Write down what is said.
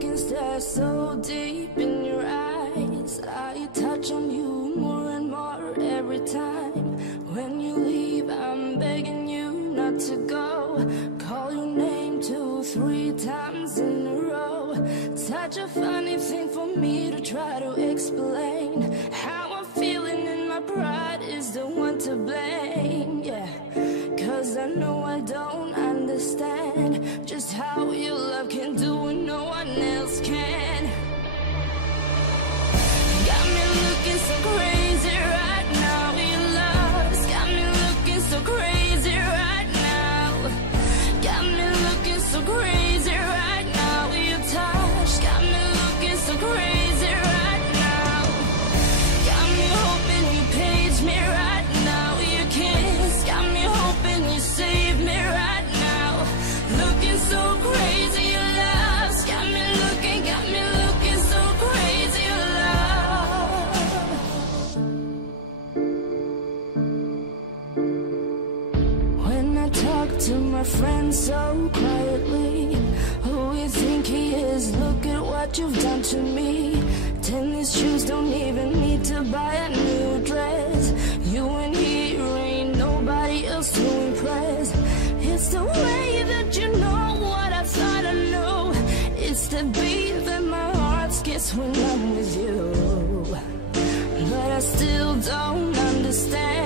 can stare so deep in your eyes. I touch on you more and more every time. When you leave, I'm begging you not to go. Call your name 2, 3 times in a row. Such a funny thing for me to try to explain. How I'm feeling and my pride is the one to blame, yeah. Cause I know I don't understand just how your love can do what no one else can. Got me looking so crazy right now. Your love's got me looking so crazy right now. Got me looking so crazy right now. Your touch got me looking so crazy right now. Got me hoping you page me right now. Your kiss got me hoping you save me right now. Looking so crazy, your love's got me looking so crazy, your love. When I talk to my friends so quietly, who you think he is? Look at what you've done to me. Tennis shoes, don't even need to buy a new dress. You and he ain't nobody else to impress. It's the way that you know what I thought I knew. It's the beat that my heart skips when I'm with you. But I still don't understand